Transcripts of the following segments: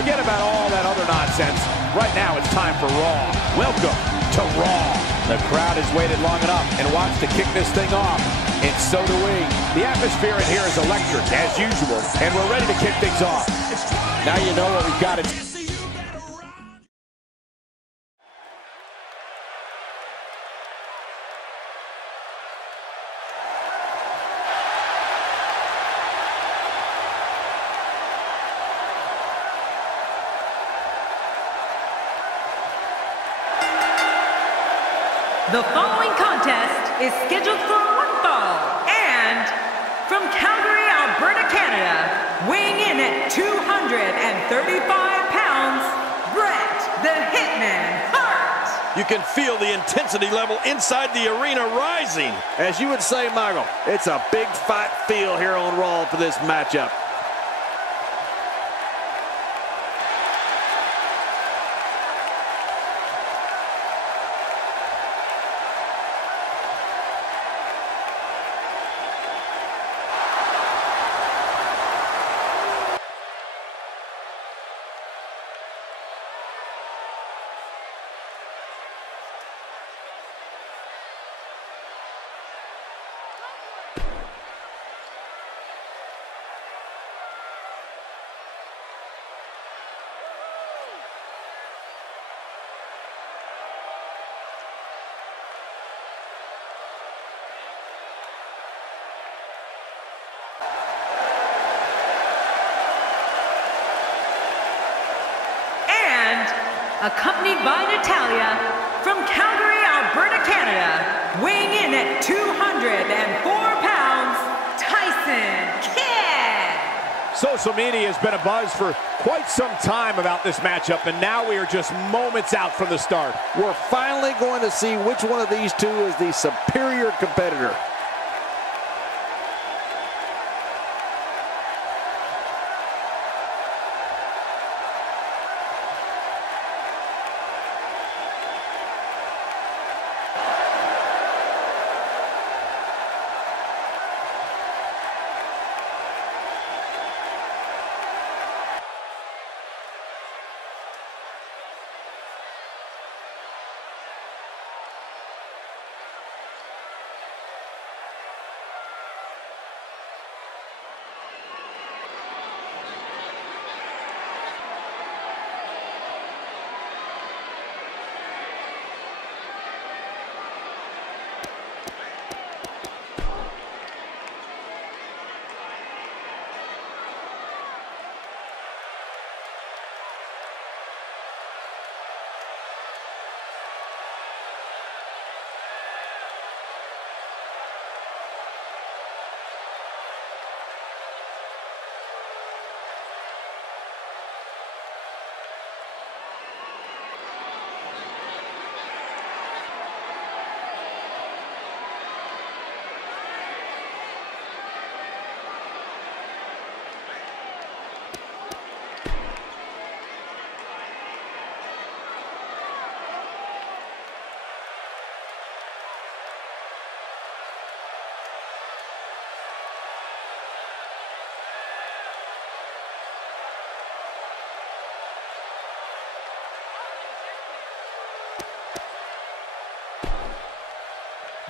Forget about all that other nonsense. Right now, it's time for Raw. Welcome to Raw. The crowd has waited long enough and wants to kick this thing off. And so do we. The atmosphere in here is electric, as usual, and we're ready to kick things off. Now you know what we've got to do. The following contest is scheduled for one fall, and from Calgary, Alberta, Canada, weighing in at 235 pounds, Bret the Hitman Hart. You can feel the intensity level inside the arena rising. As you would say, Michael, it's a big fight feel here on Raw for this matchup. Accompanied by Natalia, from Calgary, Alberta, Canada, weighing in at 204 pounds, Tyson Kidd. Social media has been abuzz for quite some time about this matchup, and now we are just moments out from the start. We're finally going to see which one of these two is the superior competitor.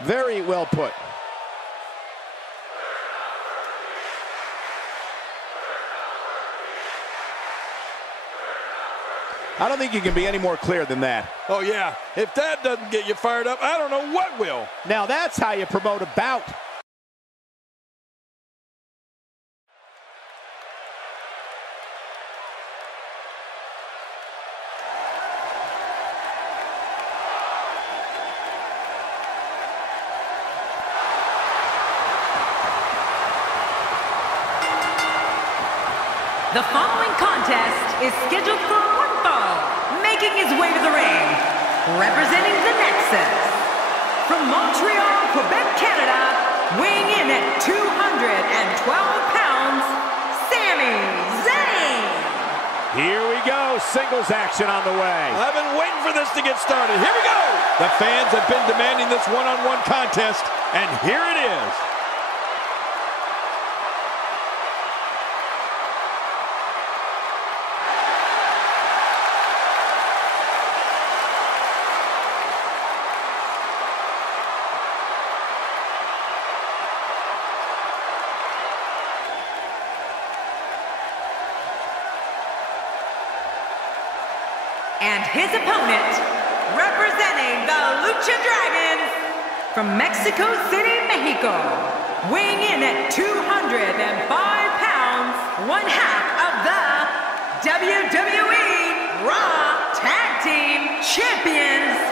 Very well put. I don't think you can be any more clear than that. Oh, yeah. If that doesn't get you fired up, I don't know what will. Now that's how you promote a bout. The following contest is scheduled for one fall, making his way to the ring, representing the Nexus. From Montreal, Quebec, Canada, weighing in at 212 pounds, Sami Zayn. Here we go, singles action on the way. I've been waiting for this to get started. Here we go. The fans have been demanding this one-on-one contest, and here it is. And his opponent, representing the Lucha Dragons, from Mexico City, Mexico, weighing in at 205 pounds, one half of the WWE Raw Tag Team Champions,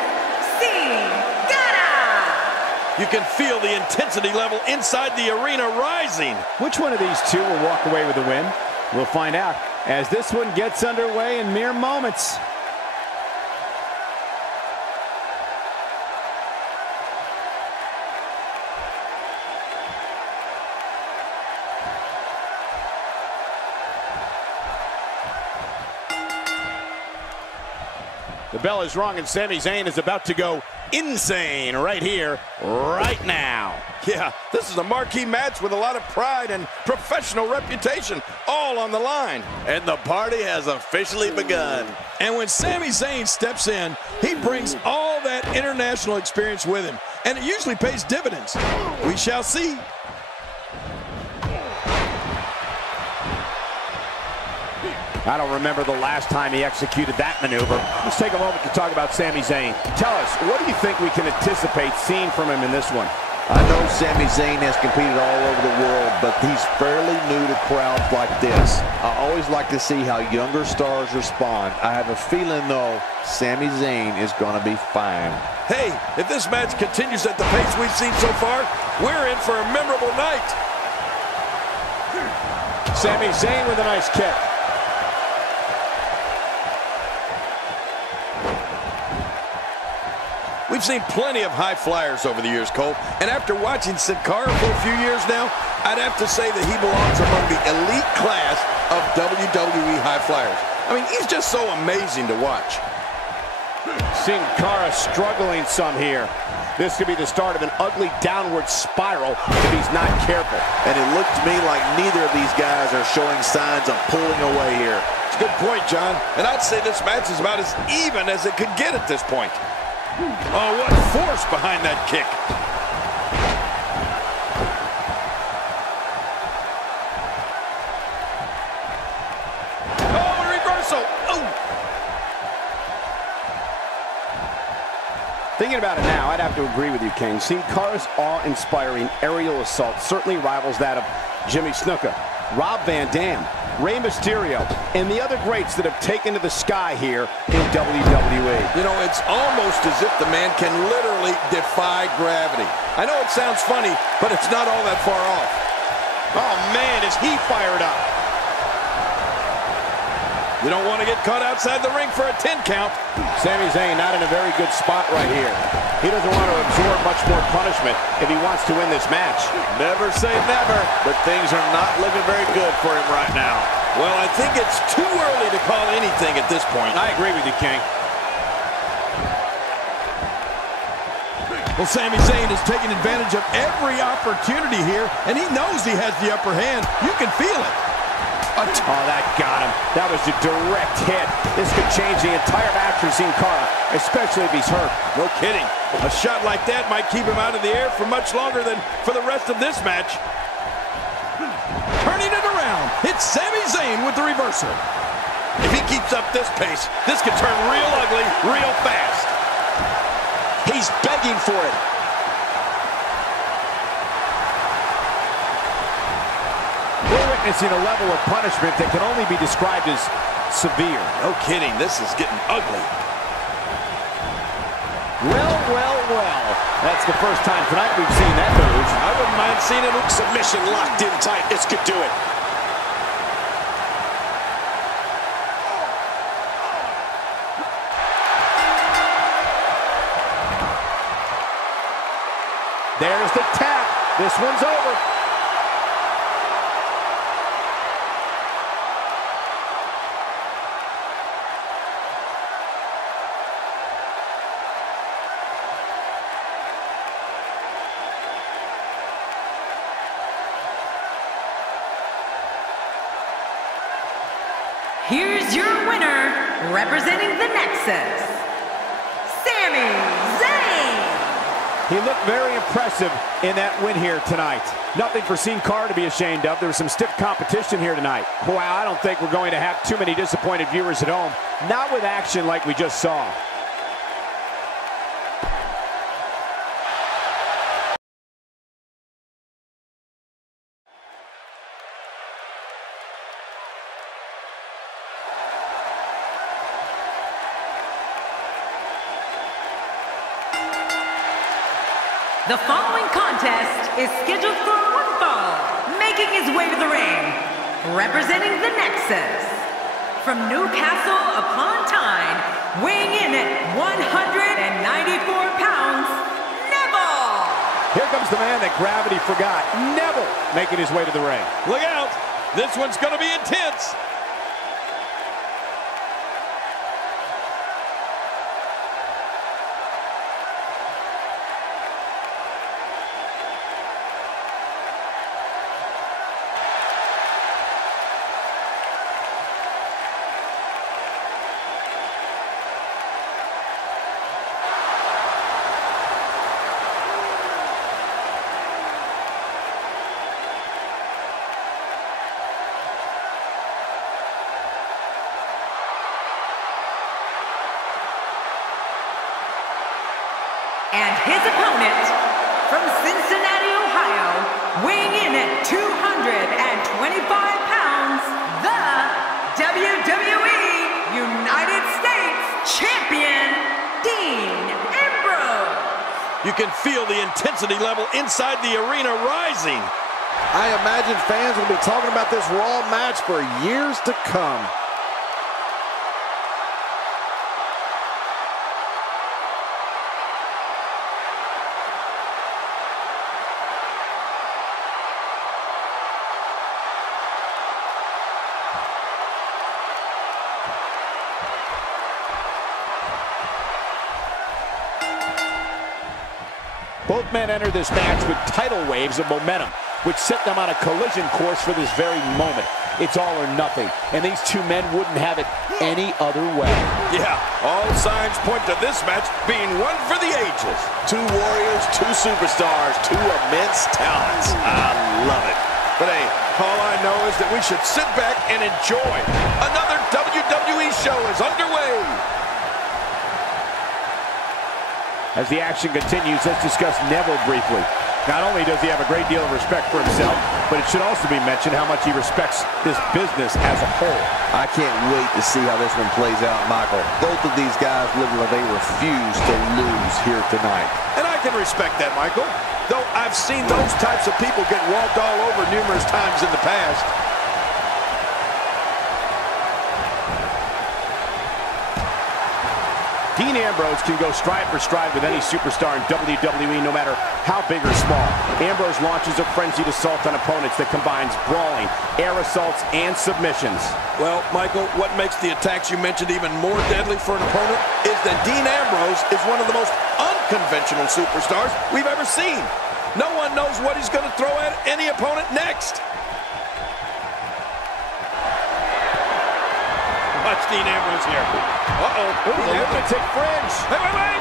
You can feel the intensity level inside the arena rising. Which one of these two will walk away with the win? We'll find out as this one gets underway in mere moments. The bell is rung and Sami Zayn is about to go insane right here, right now. Yeah, this is a marquee match with a lot of pride and professional reputation all on the line. And the party has officially begun. And when Sami Zayn steps in, he brings all that international experience with him. And it usually pays dividends. We shall see. I don't remember the last time he executed that maneuver. Let's take a moment to talk about Sami Zayn. Tell us, what do you think we can anticipate seeing from him in this one? I know Sami Zayn has competed all over the world, but he's fairly new to crowds like this. I always like to see how younger stars respond. I have a feeling, though, Sami Zayn is going to be fine. Hey, if this match continues at the pace we've seen so far, we're in for a memorable night. Sami Zayn with a nice kick. We've seen plenty of high flyers over the years, Cole, and after watching Sin Cara for a few years now, I'd have to say that he belongs among the elite class of WWE high flyers. I mean, he's just so amazing to watch. Sin Cara struggling some here. This could be the start of an ugly downward spiral if he's not careful. And it looked to me like neither of these guys are showing signs of pulling away here. It's a good point, John, and I'd say this match is about as even as it could get at this point. Oh, what force behind that kick. Oh, a reversal. Oh. Thinking about it now, I'd have to agree with you, King. Sin Cara's awe-inspiring aerial assault certainly rivals that of Jimmy Snuka, Rob Van Dam, Rey Mysterio, and the other greats that have taken to the sky here in WWE. You know, it's almost as if the man can literally defy gravity. I know it sounds funny, but it's not all that far off. Oh, man, is he fired up. You don't want to get caught outside the ring for a 10 count. Sami Zayn not in a very good spot right here. He doesn't want to absorb much more punishment if he wants to win this match. Never say never, but things are not looking very good for him right now. Well, I think it's too early to call anything at this point. I agree with you, King. Well, Sami Zayn is taking advantage of every opportunity here, and he knows he has the upper hand. You can feel it. Oh, that got him. That was a direct hit. This could change the entire match for Sin Cara, especially if he's hurt. No kidding. A shot like that might keep him out of the air for much longer than for the rest of this match. Turning it around, it's Sami Zayn with the reversal. If he keeps up this pace, this could turn real ugly real fast. He's begging for it. We're witnessing a level of punishment that can only be described as severe. No kidding, this is getting ugly. Well, well, well. That's the first time tonight we've seen that move. I wouldn't mind seeing it. Submission locked in tight. This could do it. There's the tap. This one's over. Here's your winner, representing the Nexus, Sami Zayn. He looked very impressive in that win here tonight. Nothing for Sin Cara to be ashamed of. There was some stiff competition here tonight. Wow, I don't think we're going to have too many disappointed viewers at home. Not with action like we just saw. The following contest is scheduled for one fall, making his way to the ring, representing the Nexus. From Newcastle upon Tyne, weighing in at 194 pounds, Neville! Here comes the man that gravity forgot, Neville, making his way to the ring. Look out! This one's going to be intense! And his opponent, from Cincinnati, Ohio, weighing in at 225 pounds, the WWE United States Champion, Dean Ambrose. You can feel the intensity level inside the arena rising. I imagine fans will be talking about this Raw match for years to come. Both men enter this match with tidal waves of momentum, which set them on a collision course for this very moment. It's all or nothing, and these two men wouldn't have it any other way. Yeah, all signs point to this match being one for the ages. Two warriors, two superstars, two immense talents. I love it. But hey, all I know is that we should sit back and enjoy. Another WWE show is underway. As the action continues, let's discuss Neville briefly. Not only does he have a great deal of respect for himself, but it should also be mentioned how much he respects this business as a whole. I can't wait to see how this one plays out, Michael. Both of these guys look like they refuse to lose here tonight. And I can respect that, Michael. Though I've seen those types of people get walked all over numerous times in the past. Dean Ambrose can go stride for stride with any superstar in WWE, no matter how big or small. Ambrose launches a frenzied assault on opponents that combines brawling, air assaults, and submissions. Well, Michael, what makes the attacks you mentioned even more deadly for an opponent is that Dean Ambrose is one of the most unconventional superstars we've ever seen. No one knows what he's going to throw at any opponent next. Watch Dean Ambrose here. Uh-oh. Lunatic fringe. Wait.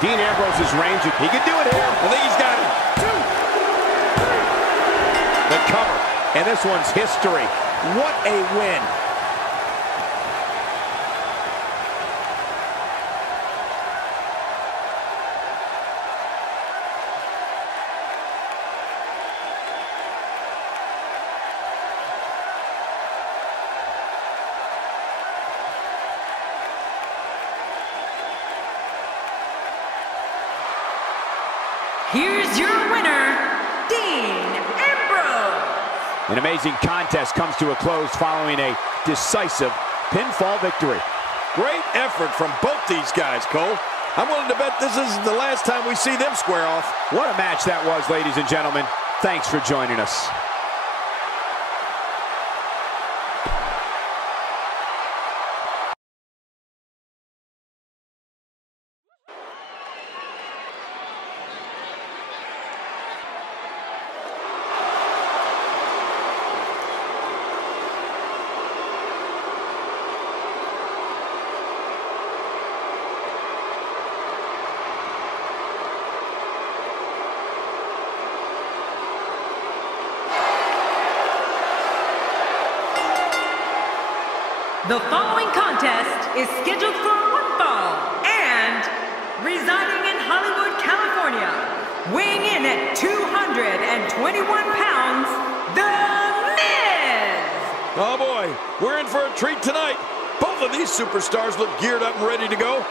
Dean Ambrose's range, he can do it here. I think he's got it. The cover, and this one's history. What a win. Here's your winner, Dean Ambrose. An amazing contest comes to a close following a decisive pinfall victory. Great effort from both these guys, Cole. I'm willing to bet this isn't the last time we see them square off. What a match that was, ladies and gentlemen. Thanks for joining us. The following contest is scheduled for one fall and residing in Hollywood, California, weighing in at 221 pounds, The Miz! Oh boy, we're in for a treat tonight. Both of these superstars look geared up and ready to go.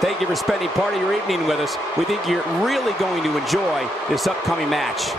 Thank you for spending part of your evening with us. We think you're really going to enjoy this upcoming match.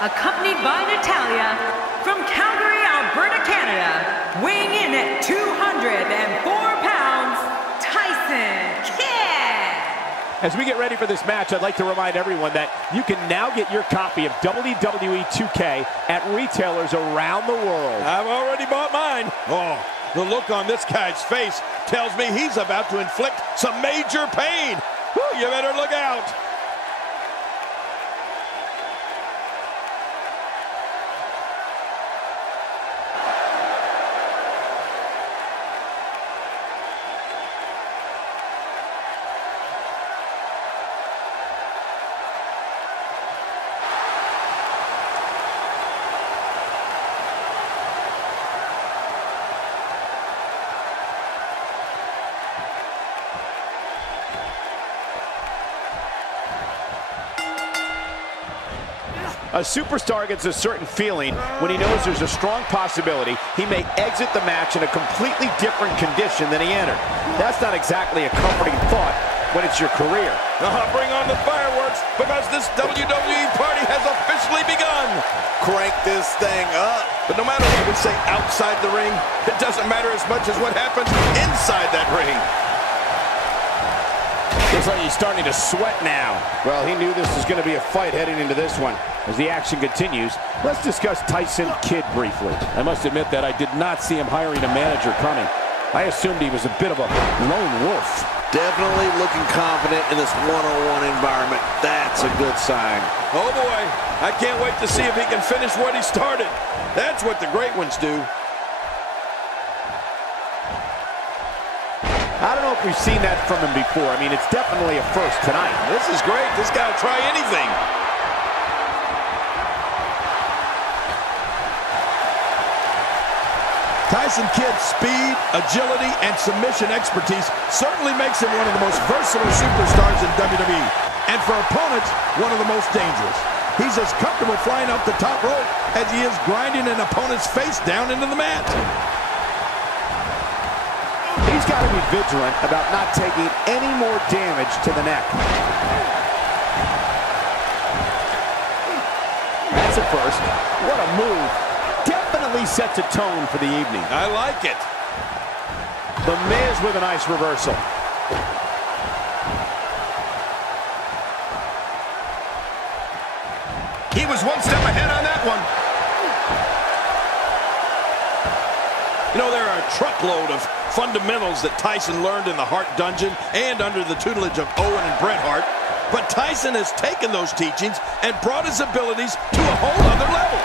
Accompanied by Natalia from Calgary, Alberta, Canada, weighing in at 204 pounds, Tyson Kidd. As we get ready for this match, I'd like to remind everyone that you can now get your copy of WWE 2K at retailers around the world. I've already bought mine. Oh, the look on this guy's face tells me he's about to inflict some major pain. Whew, you better look out. A superstar gets a certain feeling when he knows there's a strong possibility he may exit the match in a completely different condition than he entered. That's not exactly a comforting thought when it's your career. Bring on the fireworks, because this WWE party has officially begun. Crank this thing up. But no matter what we say outside the ring, it doesn't matter as much as what happens inside that ring. Looks like he's starting to sweat now. Well, he knew this was going to be a fight heading into this one. As the action continues, let's discuss Tyson Kidd briefly. I must admit that I did not see him hiring a manager coming. I assumed he was a bit of a lone wolf. Definitely looking confident in this one-on-one environment. That's a good sign. Oh boy, I can't wait to see if he can finish what he started. That's what the great ones do. I don't know if we've seen that from him before. I mean, it's definitely a first tonight. This is great. This guy will try anything. Tyson Kidd's speed, agility, and submission expertise certainly makes him one of the most versatile superstars in WWE. And for opponents, one of the most dangerous. He's as comfortable flying off the top rope as he is grinding an opponent's face down into the mat. He's got to be vigilant about not taking any more damage to the neck. That's a first. What a move. Definitely sets a tone for the evening. I like it. The Miz with a nice reversal. He was one step ahead on that one. You know, there are a truckload of fundamentals that Tyson learned in the Hart Dungeon and under the tutelage of Owen and Bret Hart. But Tyson has taken those teachings and brought his abilities to a whole other level.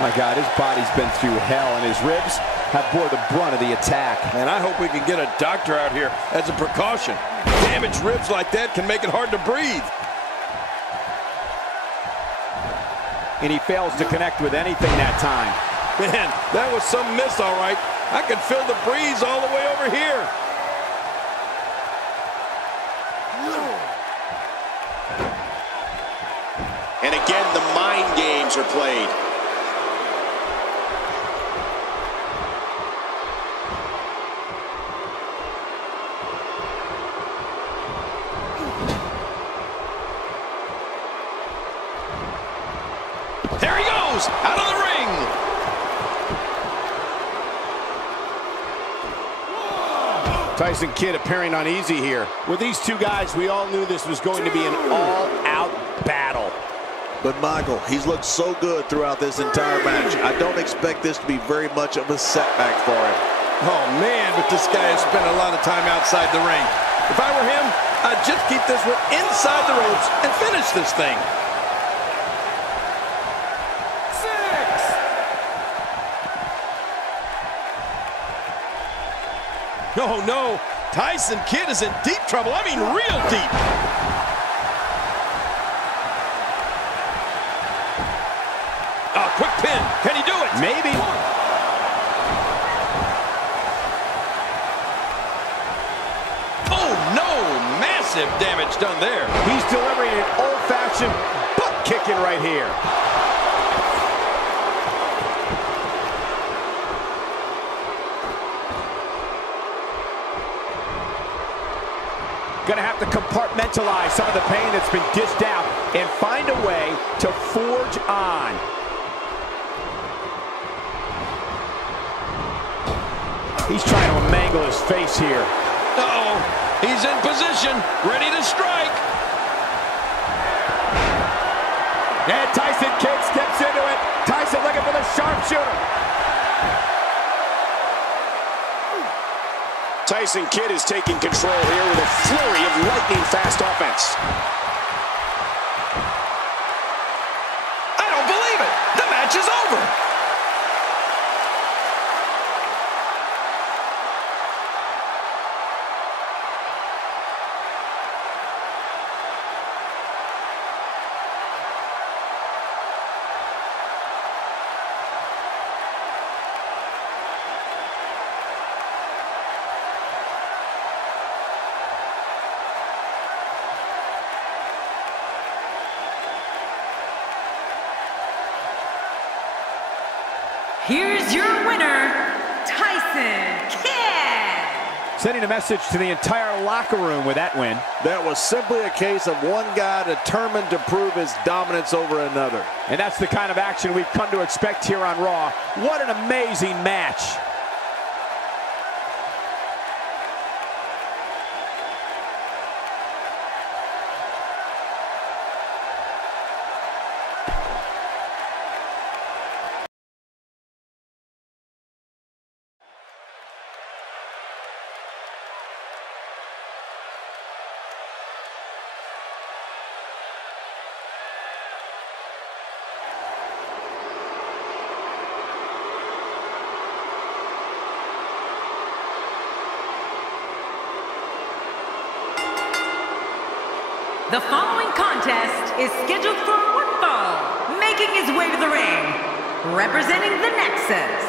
My God, his body's been through hell, and his ribs have bore the brunt of the attack. And I hope we can get a doctor out here as a precaution. Damaged ribs like that can make it hard to breathe. And he fails to connect with anything that time. Man, that was some miss, all right. I could feel the breeze all the way over here. And again, the mind games are played. There he goes! comes out of the ring. Tyson Kidd appearing uneasy here. With these two guys, we all knew this was going to be an all-out battle. But Michael, he's looked so good throughout this entire match. I don't expect this to be very much of a setback for him. Oh, man, but this guy has spent a lot of time outside the ring. If I were him, I'd just keep this one inside the ropes and finish this thing. 6. Oh, no. Tyson Kidd is in deep trouble. I mean, real deep. Oh, quick pin. Can he do it? Maybe. Oh, no. Massive damage done there. He's delivering an old-fashioned butt kicking right here. Gonna have to compartmentalize some of the pain that's been dished out and find a way to forge on. He's trying to mangle his face here. Uh-oh. He's in position, ready to strike. And Tyson Kidd steps into it. Tyson looking for the sharpshooter. Tyson Kidd is taking control here with a flurry of lightning-fast offense. I don't believe it. The match is over. Here's your winner, Tyson Kidd. Sending a message to the entire locker room with that win. That was simply a case of one guy determined to prove his dominance over another. And that's the kind of action we've come to expect here on Raw. What an amazing match. The following contest is scheduled for one fall, making his way to the ring, representing the Nexus.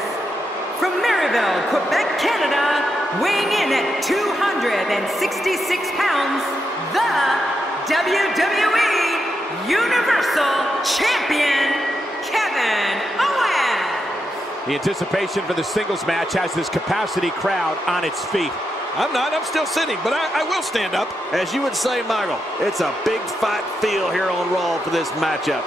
From Marieville, Quebec, Canada, weighing in at 266 pounds, the WWE Universal Champion, Kevin Owens. The anticipation for the singles match has this capacity crowd on its feet. I'm still sitting, but I will stand up. As you would say, Michael, it's a big fight feel here on Raw for this matchup.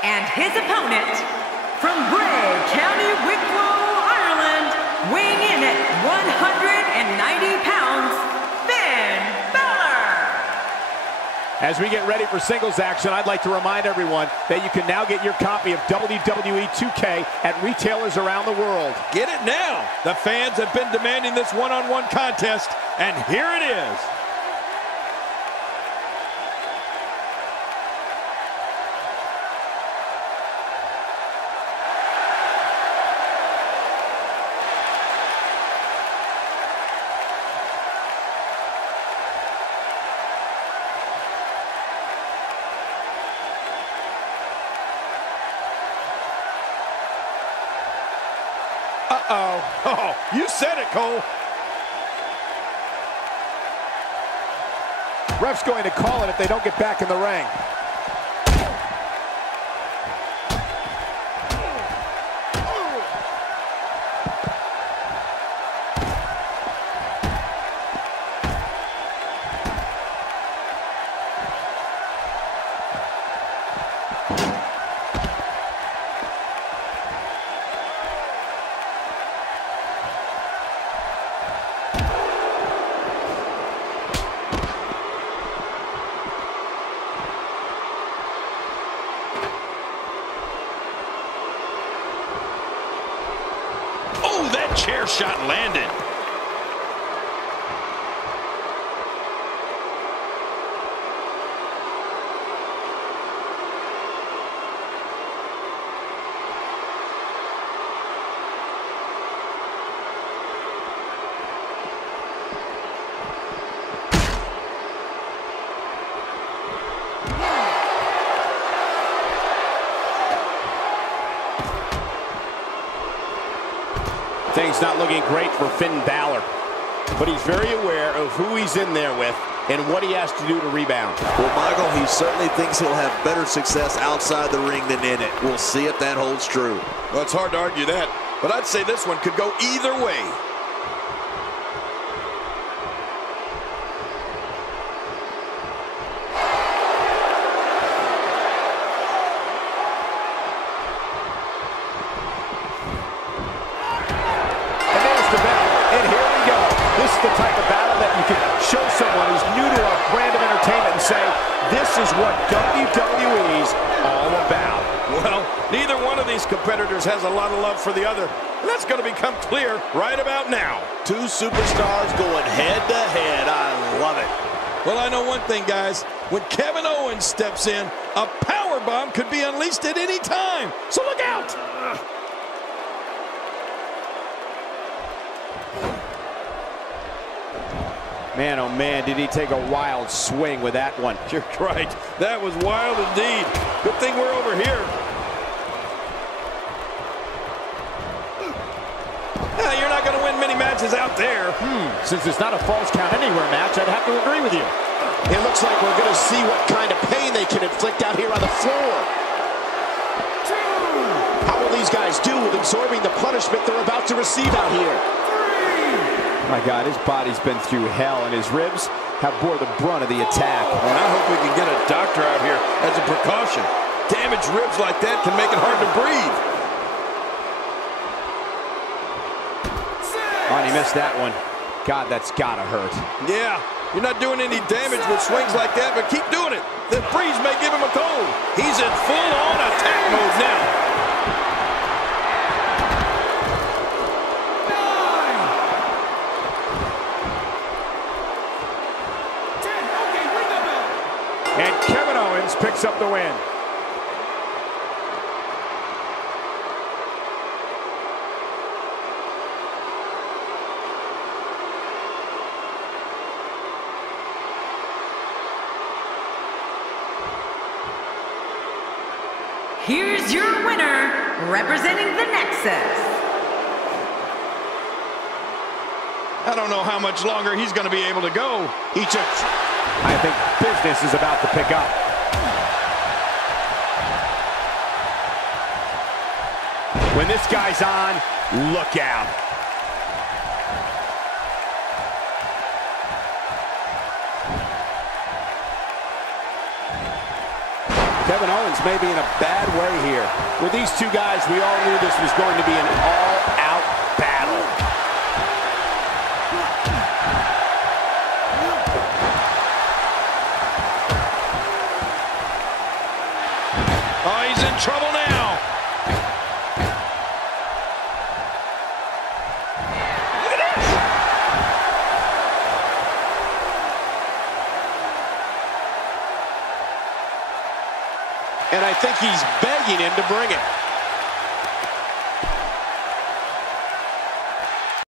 And his opponent, from Bray County, Wicklow, Ireland, weighing in at 190 pounds, Finn Balor. As we get ready for singles action, I'd like to remind everyone that you can now get your copy of WWE 2K at retailers around the world. Get it now. The fans have been demanding this one-on-one contest, and here it is. Uh-oh. Oh, you said it, Cole. Ref's going to call it if they don't get back in the ring. Oh, that chair shot landed. Things not looking great for Finn Balor, but he's very aware of who he's in there with and what he has to do to rebound. Well, Michael, he certainly thinks he'll have better success outside the ring than in it. We'll see if that holds true. Well, it's hard to argue that, but I'd say this one could go either way. The type of battle that you can show someone who's new to our brand of entertainment and say, this is what WWE's all about. Well, neither one of these competitors has a lot of love for the other. And that's going to become clear right about now. Two superstars going head to head. I love it. Well, I know one thing, guys. When Kevin Owens steps in, a powerbomb could be unleashed at any time. So look out! Man, oh man, did he take a wild swing with that one. You're right. That was wild indeed. Good thing we're over here. You're not going to win many matches out there. Since it's not a false count anywhere match, I'd have to agree with you. It looks like we're going to see what kind of pain they can inflict out here on the floor. How will these guys do with absorbing the punishment they're about to receive out here? My God, his body's been through hell, and his ribs have bore the brunt of the attack. And I hope we can get a doctor out here as a precaution. Damaged ribs like that can make it hard to breathe. Oh, and he missed that one. God, that's gotta hurt. Yeah, you're not doing any damage with swings like that, but keep doing it. The breeze may give him a cold. He's in full-on attack mode now. And Kevin Owens picks up the win. Here's your winner, representing the Nexus. I don't know how much longer he's going to be able to go. I think business is about to pick up. When this guy's on, look out. Kevin Owens may be in a bad way here. With these two guys, we all knew this was going to be an all-out battle. Oh, he's in trouble now. Look at this. And I think he's begging him to bring it.